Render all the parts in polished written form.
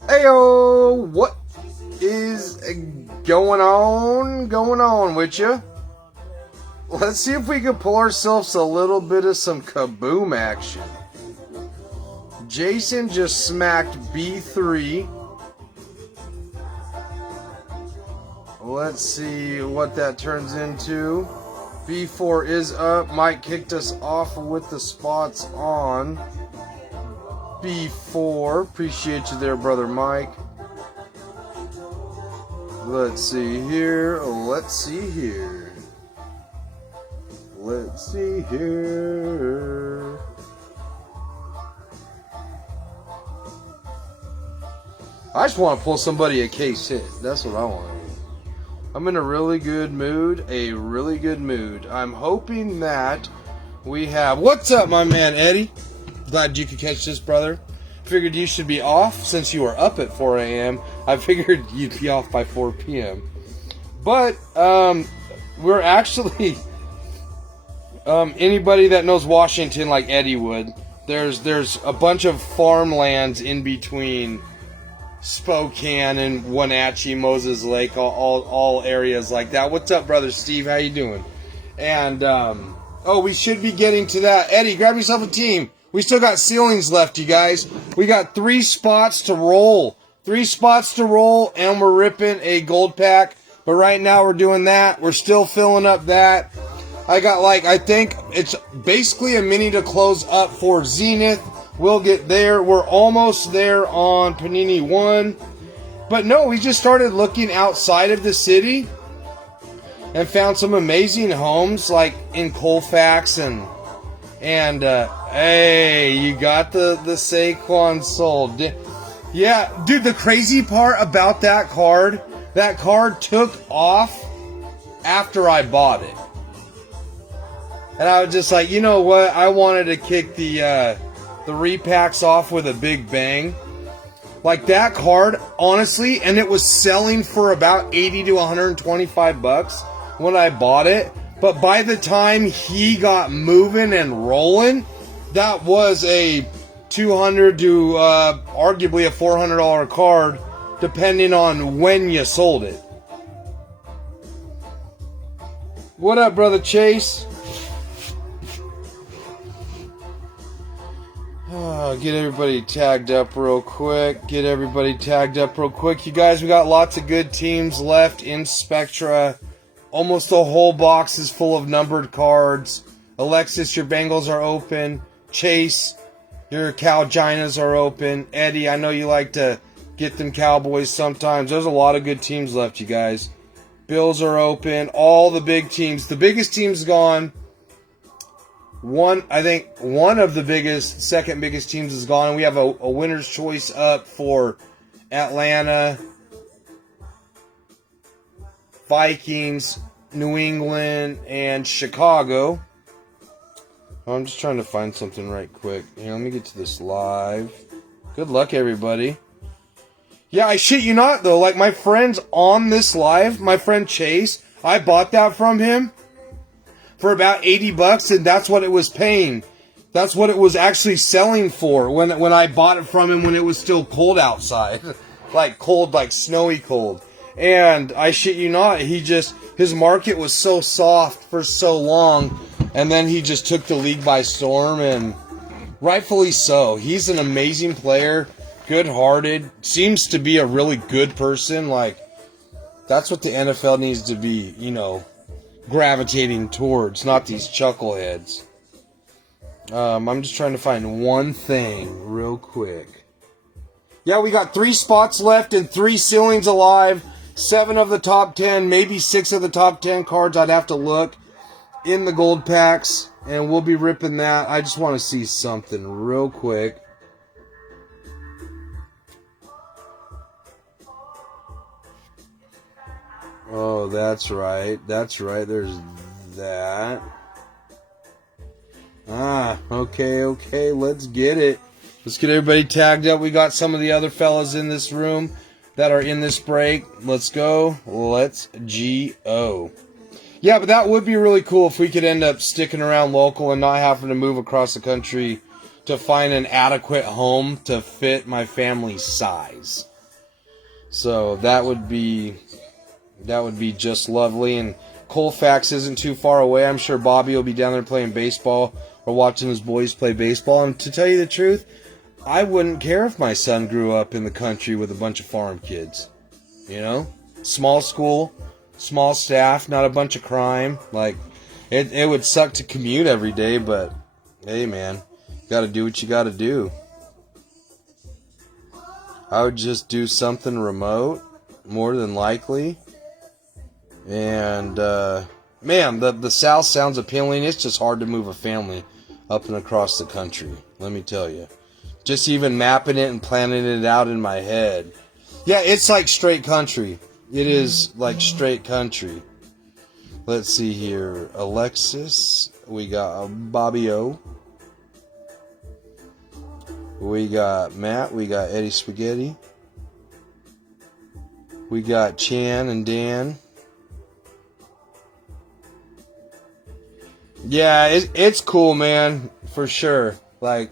Heyo, what is going on with you? Let's see if we can pull ourselves a little bit of some kaboom action. Jason just smacked B3. Let's see what that turns into. B4 is up. Mike kicked us off with the spots on B4. Appreciate you there, brother Mike. Let's see here. Let's see here. Let's see here. I just want to pull somebody a case hit. That's what I want to do. I'm in a really good mood. I'm hoping that we have... What's up, my man, Eddie? Glad you could catch this, brother. Figured you should be off since you were up at 4 a.m. I figured you'd be off by 4 p.m. But, we're actually... anybody that knows Washington like Eddie would, there's a bunch of farmlands in between Spokane and Wenatchee, Moses Lake, all areas like that. What's up, brother Steve? How you doing? And we should be getting to that. Eddie, grab yourself a team. We still got ceilings left, you guys. We got 3 spots to roll. 3 spots to roll, and we're ripping a gold pack. But right now we're doing that. We're still filling up that. I got I think it's basically a mini to close up for Zenith. We'll get there. We're almost there on Panini 1. But no, we just started looking outside of the city and found some amazing homes like in Colfax and hey, you got the Saquon sold. Yeah, dude, the crazy part about that card took off after I bought it. And I was just like, you know what? I wanted to kick the repacks off with a big bang. Like that card, honestly, and it was selling for about 80 to 125 bucks when I bought it. But by the time he got moving and rolling, that was a $200 to arguably a $400 card, depending on when you sold it. What up, brother Chase? Get everybody tagged up real quick. You guys, we got lots of good teams left in Spectra. Almost the whole box is full of numbered cards. Alexis, your Bengals are open. Chase, your Cowginas are open. Eddie, I know you like to get them Cowboys sometimes. There's a lot of good teams left, you guys. Bills are open. All the big teams. The biggest team's gone. I think one of the second biggest teams is gone. We have a winner's choice up for Atlanta, Vikings, New England, and Chicago. I'm just trying to find something right quick. Here, let me get to this live. Good luck, everybody. Yeah, I shit you not, though. Like, my friend's on this live, my friend Chase, I bought that from him for about 80 bucks, and that's what it was paying. That's what it was actually selling for when I bought it from him when it was still cold outside. Like snowy cold. And I shit you not, his market was so soft for so long, and then he just took the league by storm, and rightfully so. He's an amazing player, good-hearted, seems to be a really good person. Like, that's what the NFL needs to be, gravitating towards, not these chuckleheads. I'm just trying to find one thing real quick. Yeah, we got 3 spots left and 3 ceilings alive. 7 of the top 10, maybe 6 of the top 10 cards. I'd have to look in the gold packs, and we'll be ripping that. I just want to see something real quick. Oh, that's right. There's that. Okay. Let's get it. Let's get everybody tagged up. We got some of the other fellas in this room that are in this break. Let's go. Let's G-O. Yeah, but that would be really cool if we could end up sticking around local and not having to move across the country to find an adequate home to fit my family's size. So that would be just lovely. And Colfax isn't too far away. I'm sure Bobby will be down there playing baseball or watching his boys play baseball. And to tell you the truth, I wouldn't care if my son grew up in the country with a bunch of farm kids. You know? Small school, small staff, not a bunch of crime. Like, it would suck to commute every day, but hey, man, you gotta do what you gotta do. I would just do something remote, more than likely. And, man, the South sounds appealing. It's just hard to move a family up and across the country, let me tell you. Just even mapping it and planning it out in my head. Yeah, it's like straight country. It is like straight country. Let's see here. Alexis. We got Bobby O. We got Matt. We got Eddie Spaghetti. We got Chan and Dan. Yeah, it's cool, man. For sure. Like,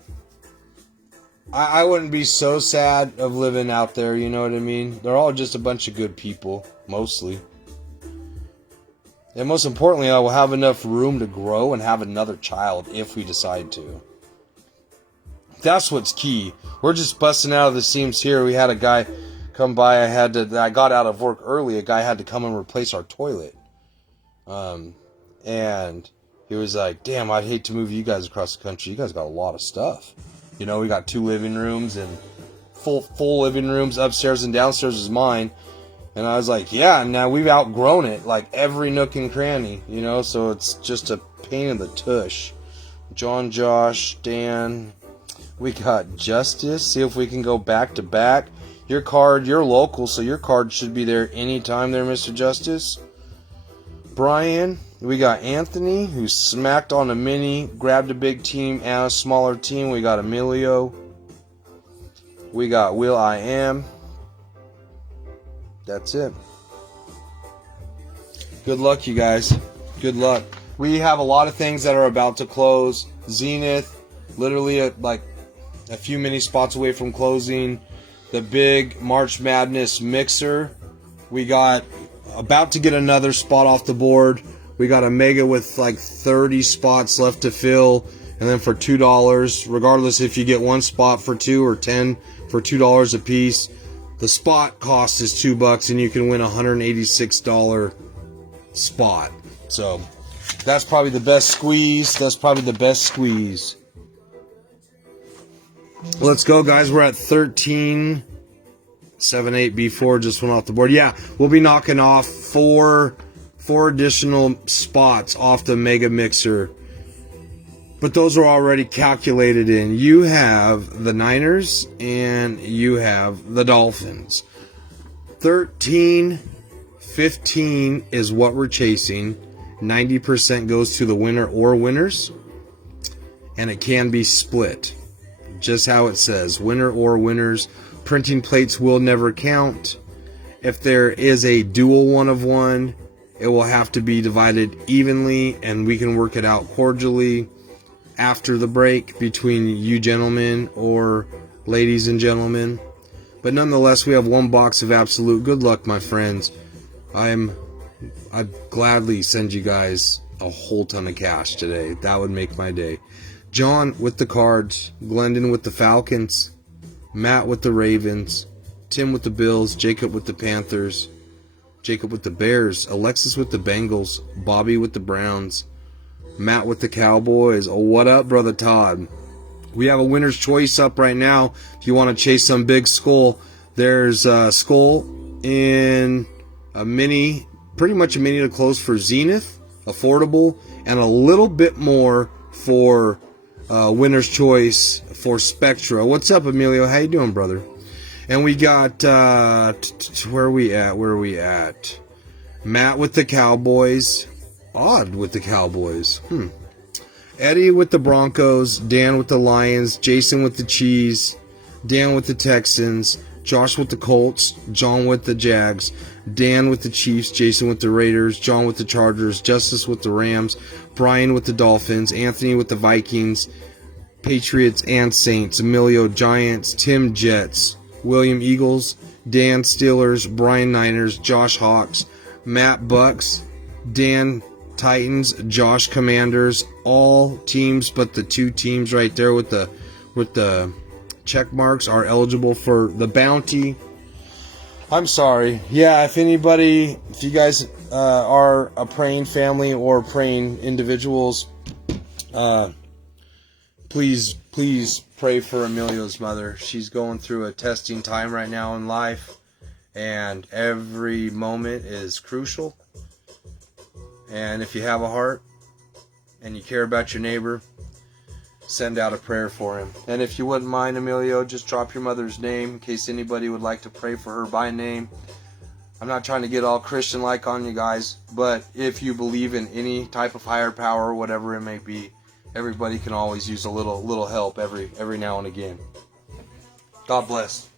I wouldn't be so sad of living out there, you know what I mean? They're all just a bunch of good people, mostly. And most importantly, I will have enough room to grow and have another child if we decide to. That's what's key. We're just busting out of the seams here. We had a guy come by. I got out of work early. A guy had to come and replace our toilet. And he was like, damn, I'd hate to move you guys across the country. You guys got a lot of stuff. You know, we got 2 living rooms and full living rooms. Upstairs and downstairs is mine. And I was like, yeah, now we've outgrown it. Like every nook and cranny, you know. So it's just a pain in the tush. John, Josh, Dan. We got Justice. See if we can go back to back. Your card, you're local, so your card should be there anytime there, Mr. Justice. Brian. We got Anthony, who smacked on a mini, grabbed a big team and a smaller team. We got Emilio. We got Will I Am. That's it. Good luck, you guys. Good luck. We have a lot of things that are about to close. Zenith, literally like a few mini spots away from closing. The big March Madness mixer. We got about to get another spot off the board. We got a mega with like 30 spots left to fill. And then for $2, regardless if you get one spot for 2 or 10 for $2 a piece, the spot cost is $2 and you can win a $186 spot. So that's probably the best squeeze. Let's go, guys. We're at 13. 7-8B4 just went off the board. Yeah, we'll be knocking off four additional spots off the Mega Mixer. But those are already calculated in. You have the Niners and you have the Dolphins. 13, 15 is what we're chasing. 90% goes to the winner or winners. And it can be split. Just how it says. Winner or winners. Printing plates will never count. If there is a dual 1 of 1, it will have to be divided evenly, and we can work it out cordially after the break between you gentlemen or ladies and gentlemen. But nonetheless, we have 1 box of absolute good luck, my friends. I'd gladly send you guys a whole ton of cash today. That would make my day. John with the Cards, Glendon with the Falcons, Matt with the Ravens, Tim with the Bills, Jacob with the Panthers, Jacob with the Bears, Alexis with the Bengals, Bobby with the Browns, Matt with the Cowboys. Oh, what up, Brother Todd? We have a winner's choice up right now. If you want to chase some big skull, there's a skull in a mini, pretty much a mini to close for Zenith, affordable, and a little bit more for winner's choice for Spectra. What's up, Emilio? How you doing, brother? And we got, where are we at? Matt with the Cowboys. Odd with the Cowboys. Eddie with the Broncos. Dan with the Lions. Jason with the Chiefs. Dan with the Texans. Josh with the Colts. John with the Jags. Dan with the Chiefs. Jason with the Raiders. John with the Chargers. Justice with the Rams. Brian with the Dolphins. Anthony with the Vikings. Patriots and Saints, Emilio Giants, Tim Jets, William Eagles, Dan Steelers, Brian Niners, Josh Hawks, Matt Bucks, Dan Titans, Josh Commanders, all teams but the 2 teams right there with the check marks are eligible for the bounty. I'm sorry. Yeah, if you guys are a praying family or praying individuals, please pray for Emilio's mother. She's going through a testing time right now in life, and every moment is crucial. And if you have a heart and you care about your neighbor, send out a prayer for him. And if you wouldn't mind, Emilio, just drop your mother's name in case anybody would like to pray for her by name. I'm not trying to get all Christian-like on you guys, but if you believe in any type of higher power or whatever it may be, everybody can always use a little help every now and again. God bless.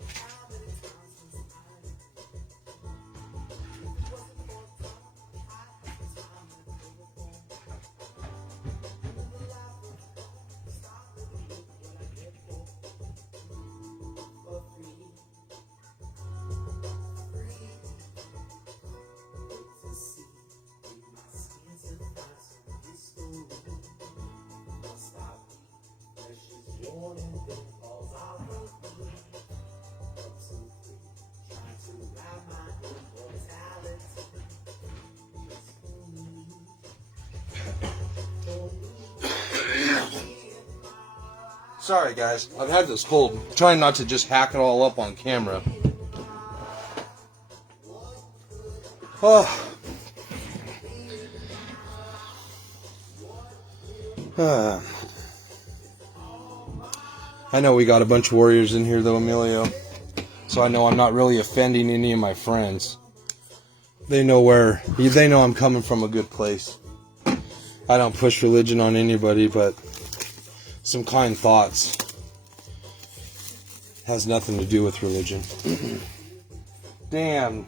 Sorry guys, I've had this cold. I'm trying not to just hack it all up on camera. Oh. I know we got a bunch of warriors in here though, Emilio. So I know I'm not really offending any of my friends. They know I'm coming from a good place. I don't push religion on anybody, but some kind thoughts has nothing to do with religion. Damn.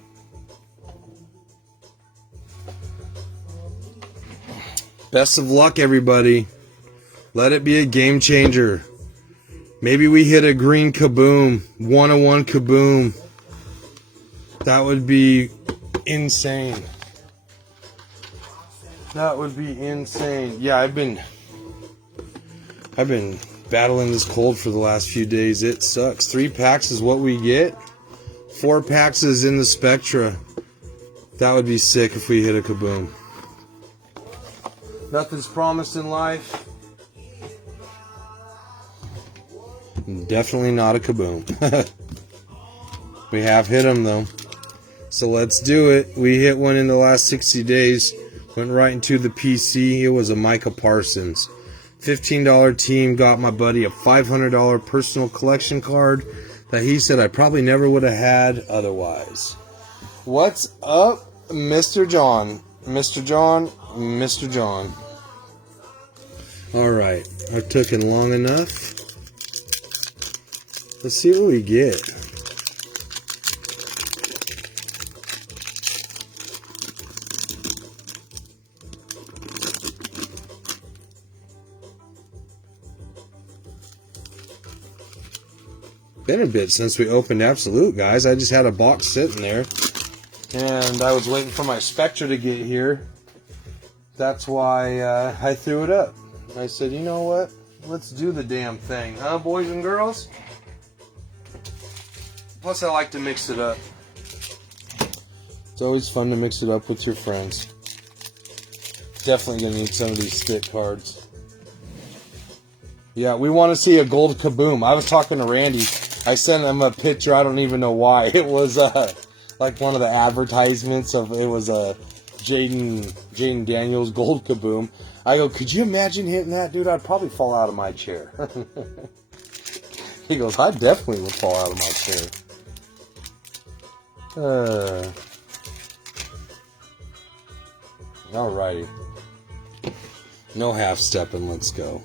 Best of luck, everybody. Let it be a game changer. Maybe we hit a green kaboom, 101 kaboom. That would be insane. That would be insane. Yeah, I've been battling this cold for the last few days. It sucks. 3 packs is what we get. 4 packs is in the Spectra. That would be sick if we hit a kaboom. Nothing's promised in life. Definitely not a kaboom. We have hit them though. So let's do it. We hit one in the last 60 days. Went right into the PC. It was a Micah Parsons. $15 team. Got my buddy a $500 personal collection card that he said I probably never would have had otherwise. What's up, Mr. John? Mr. John? Mr. John. Alright. I've taken long enough. Let's see what we get. Been a bit since we opened Absolute, guys. I just had a box sitting there, and I was waiting for my Spectre to get here. That's why I threw it up. I said, you know what? Let's do the damn thing, huh, boys and girls? Plus, I like to mix it up. It's always fun to mix it up with your friends. Definitely gonna need some of these stick cards. Yeah, we want to see a gold kaboom. I was talking to Randy. I sent him a picture. I don't even know why. It was like one of the advertisements of it was a Jaden Daniels gold kaboom. I go, could you imagine hitting that, dude? I'd probably fall out of my chair. He goes, I definitely would fall out of my chair. Alrighty. No half stepping. Let's go.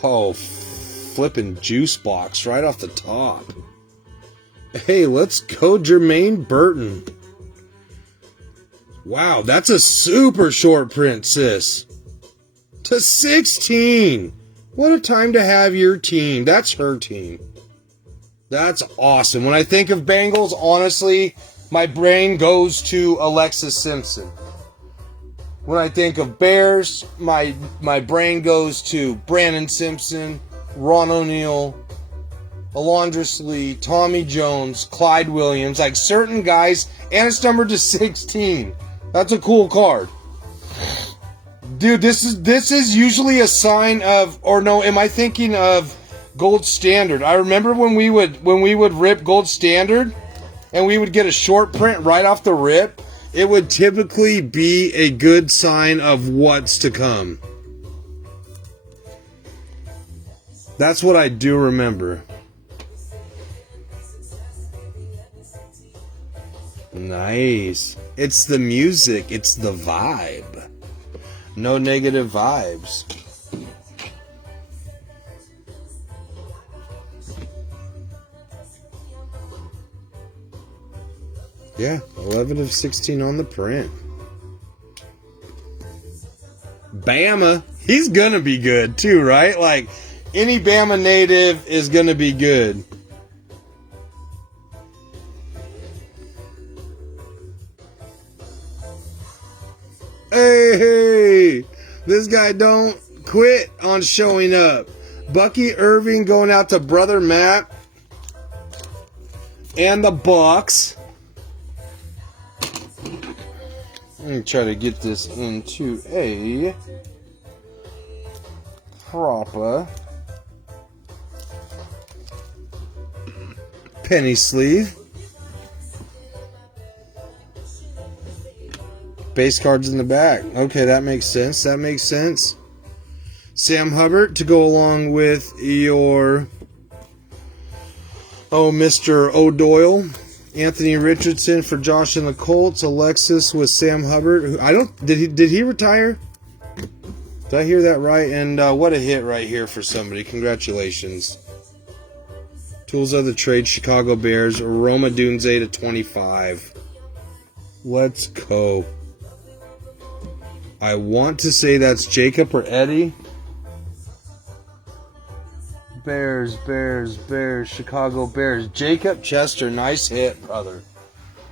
Oh, flipping juice box right off the top. Hey, let's go, Jermaine Burton. Wow, that's a super short print, sis. to 16. What a time to have your team. That's her team. That's awesome. When I think of Bengals, honestly, my brain goes to Alexis Simpson. When I think of Bears, my brain goes to Brandon Simpson, Ron O'Neal, Alondra Lee, Tommy Jones, Clyde Williams, like certain guys, and it's numbered to 16. That's a cool card. Dude, this is usually a sign of, or no, am I thinking of Gold Standard? I remember when we would rip Gold Standard and we would get a short print right off the rip, it would typically be a good sign of what's to come. That's what I do remember. Nice. It's the music. It's the vibe. No negative vibes. Yeah, 11 of 16 on the print. Bama. He's going to be good too, right? Like, any Bama native is going to be good. Hey, this guy don't quit on showing up. Bucky Irving going out to Brother Matt and the Bucks. Let me try to get this into a proper penny sleeve. Base cards in the back. Okay, that makes sense. That makes sense. Sam Hubbard to go along with your Mr. O'Doyle. Anthony Richardson for Josh and the Colts. Alexis with Sam Hubbard. Did he retire? Did I hear that right? And what a hit right here for somebody. Congratulations. Tools of the trade, Chicago Bears. Roma Dunze to 25. Let's go. I want to say that's Jacob or Eddie. Bears, Chicago Bears. Jacob Chester, nice hit, brother.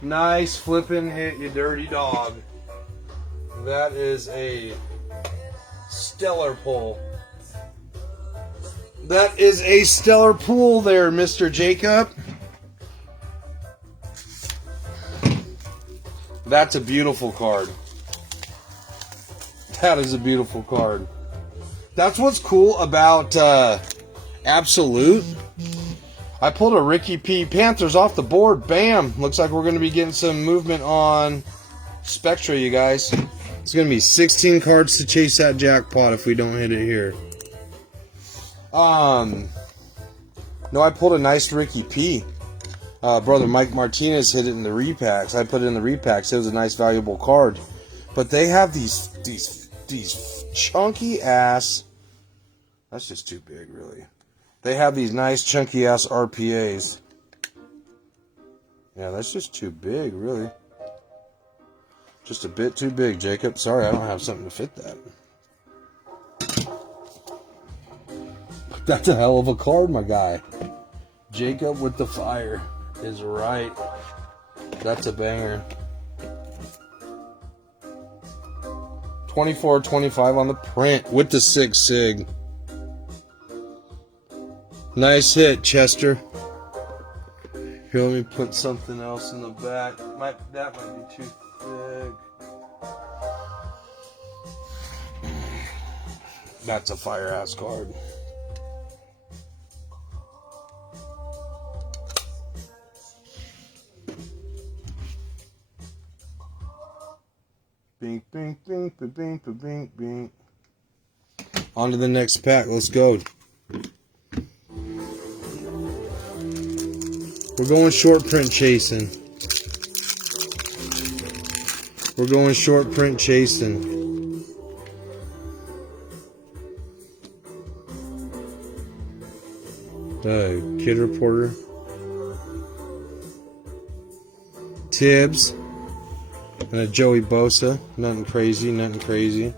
Nice flipping hit, you dirty dog. That is a stellar pull. That is a stellar pull there, Mr. Jacob. That's a beautiful card. That is a beautiful card. That's what's cool about Absolute. I pulled a Ricky P. Panthers off the board. Bam! Looks like we're going to be getting some movement on Spectra, you guys. It's going to be 16 cards to chase that jackpot if we don't hit it here. No, I pulled a nice Ricky P. Brother Mike Martinez hit it in the repacks. I put it in the repacks. It was a nice, valuable card. But they have these chunky ass. That's just too big, really. They have these nice chunky ass RPAs. Yeah, that's just too big, really. Just a bit too big, Jacob. Sorry, I don't have something to fit that. But that's a hell of a card, my guy. Jacob with the fire is right. That's a banger. 24-25 on the print with the 6 sig. Nice hit, Chester. Here, let me put something else in the back. That might be too big. That's a fire-ass card. Bink, bink, bink, bink, bink, bink, bink. On to the next pack. Let's go. We're going short print chasing. We're going short print chasing. Kid Reporter. Tibbs. And a Joey Bosa. Nothing crazy, nothing crazy.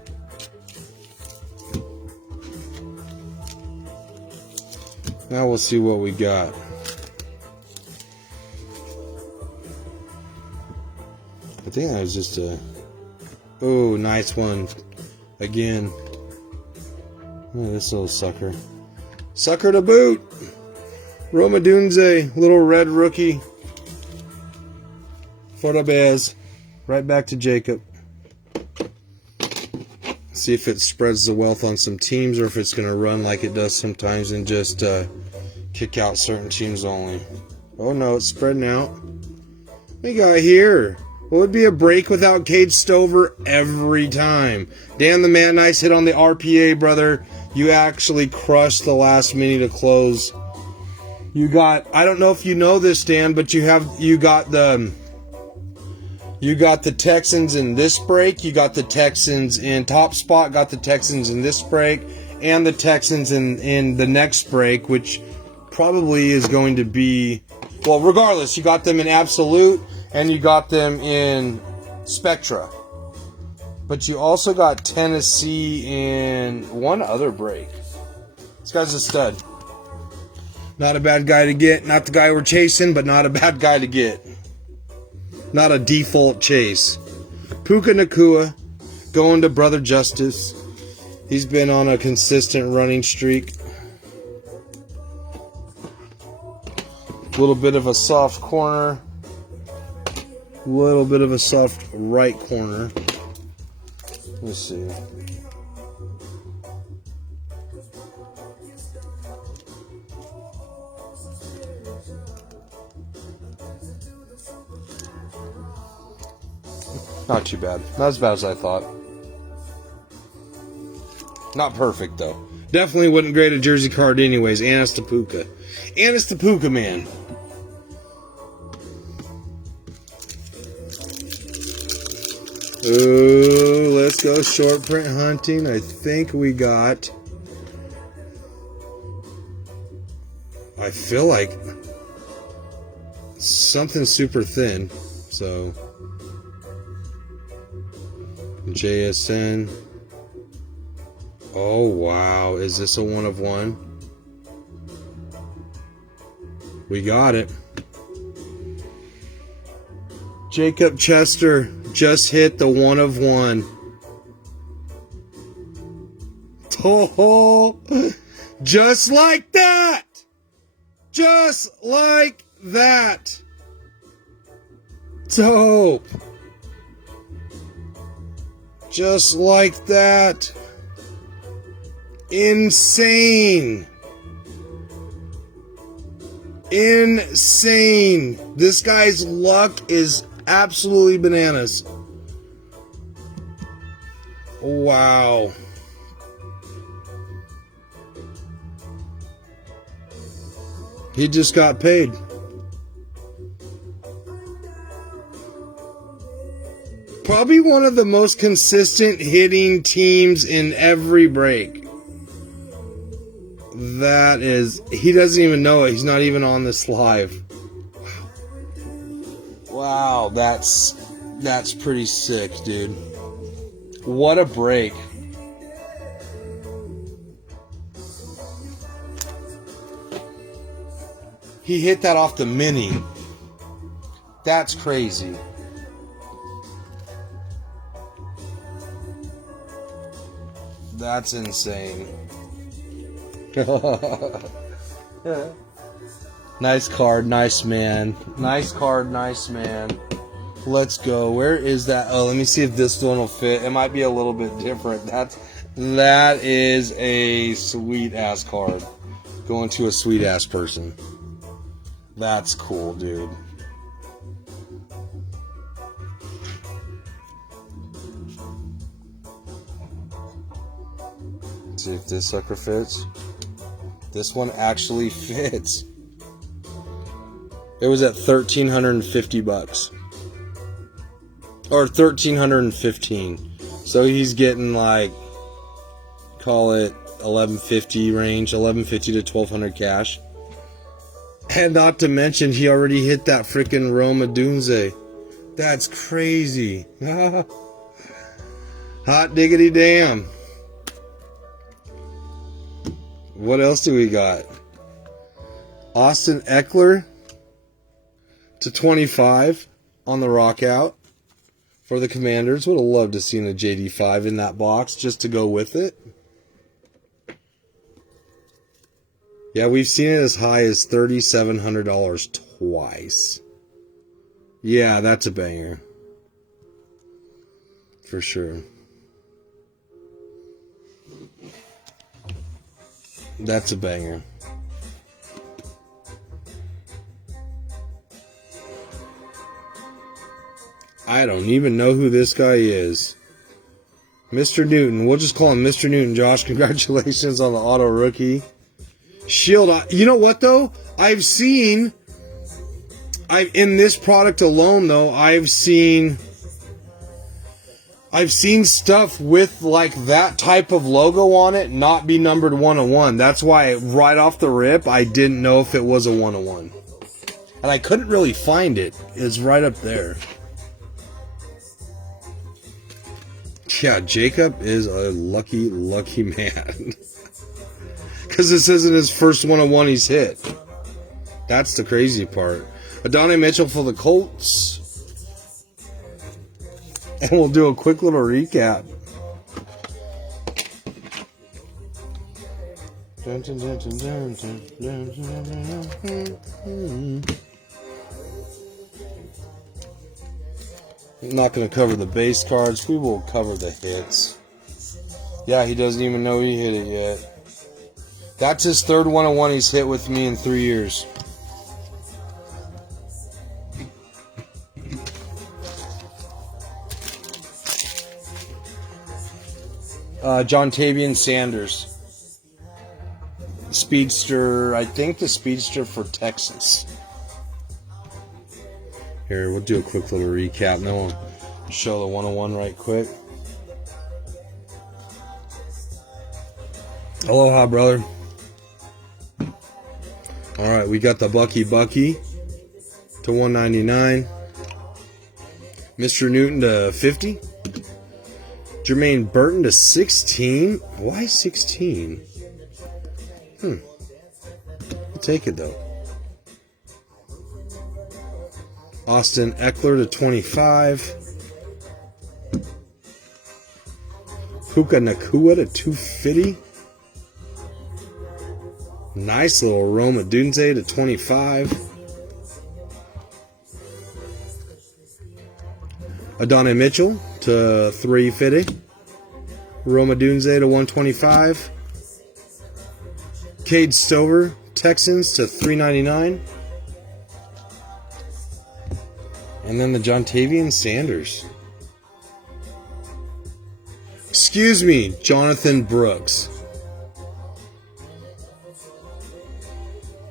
Now we'll see what we got. I think that was just a... Oh, nice one. Again. Oh, this little sucker. Sucker to boot! Roma Dunze, little red rookie. For the Bears. Right back to Jacob. See if it spreads the wealth on some teams or if it's going to run like it does sometimes and just kick out certain teams only. Oh no, it's spreading out. What we got here? What would be a break without Cade Stover every time? Dan the Man, nice hit on the RPA, brother. You actually crushed the last mini to close. You got, I don't know if you know this, Dan, but you got the Texans in this break. You got the Texans in top spot, got the Texans in this break, and the Texans in the next break, which probably is going to be, well, regardless, you got them in absolute and you got them in Spectra. But you also got Tennessee in one other break. This guy's a stud. Not a bad guy to get. Not the guy we're chasing, but not a bad guy to get. Not a default chase. Puka Nacua going to Brother Justice. He's been on a consistent running streak. A little bit of a soft corner. A little bit of a soft right corner. Let's see. Not too bad. Not as bad as I thought. Not perfect, though. Definitely wouldn't grade a jersey card anyways. Anis Tapuka. Anis Tapuka, man. Ooh, let's go short print hunting. I think we got... I feel like something super thin. So... JSN. Oh, wow. Is this a 1 of 1? We got it. Jacob Chester just hit the 1 of 1. Oh, just like that. Just like that. Dope. Just like that. Insane. Insane. This guy's luck is absolutely bananas. Wow. He just got paid. Probably one of the most consistent hitting teams in every break. That is, he doesn't even know it. He's not even on this live. Wow, that's pretty sick, dude. What a break. He hit that off the mini. That's crazy. That's insane. Nice card, nice man. Nice card, nice man. Let's go. Where is that? Oh, let me see if this one will fit. It might be a little bit different. That is a sweet ass card. Going to a sweet ass person. That's cool, dude. See if this sucker fits. This one actually fits. It was at $1,350 or $1,315. So he's getting like, call it $1,150 range, $1,150 to $1,200 cash. And not to mention, he already hit that freaking Roma Dunze. That's crazy. Hot diggity damn. What else do we got? Austin Eckler to 25 on the rock out for the Commanders. Would have loved to seen a JD5 in that box just to go with it. Yeah, we've seen it as high as $3,700 twice. Yeah, that's a banger. For sure. That's a banger. I don't even know who this guy is. Mr. Newton. We'll just call him Mr. Newton. Josh, congratulations on the auto rookie. Shield. You know what, though? in this product alone, though, I've seen stuff with like that type of logo on it not be numbered 101. That's why right off the rip, I didn't know if it was a 101. And I couldn't really find it. It's right up there. Yeah, Jacob is a lucky, lucky man. Because this isn't his first 101 he's hit. That's the crazy part. Adonai Mitchell for the Colts. And we'll do a quick little recap. I'm not going to cover the base cards. We will cover the hits. Yeah, he doesn't even know he hit it yet. That's his third 101 he's hit with me in 3 years. Jontavian Sanders. Speedster, I think the Speedster for Texas. Here, we'll do a quick little recap, and then we'll show the 101 right quick. Aloha, brother. Alright, we got the Bucky to 199. Mr. Newton to 50. Jermaine Burton to 16. Why 16? I'll take it, though. Austin Eckler to 25. Puka Nakua to 250. Nice little Roma Dunze to 25. Adonai Mitchell to 350. Roma Dunze to 125. Cade Stover, Texans to 399. And then the Jontavian Sanders. Excuse me, Jonathan Brooks.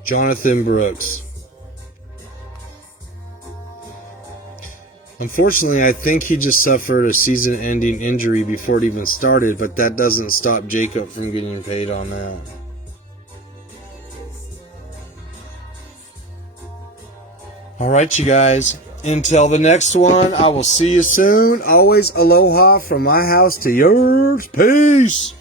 Jonathan Brooks. Unfortunately, I think he just suffered a season-ending injury before it even started, but that doesn't stop Jacob from getting paid on that. All right, you guys. Until the next one, I will see you soon. Always aloha from my house to yours. Peace.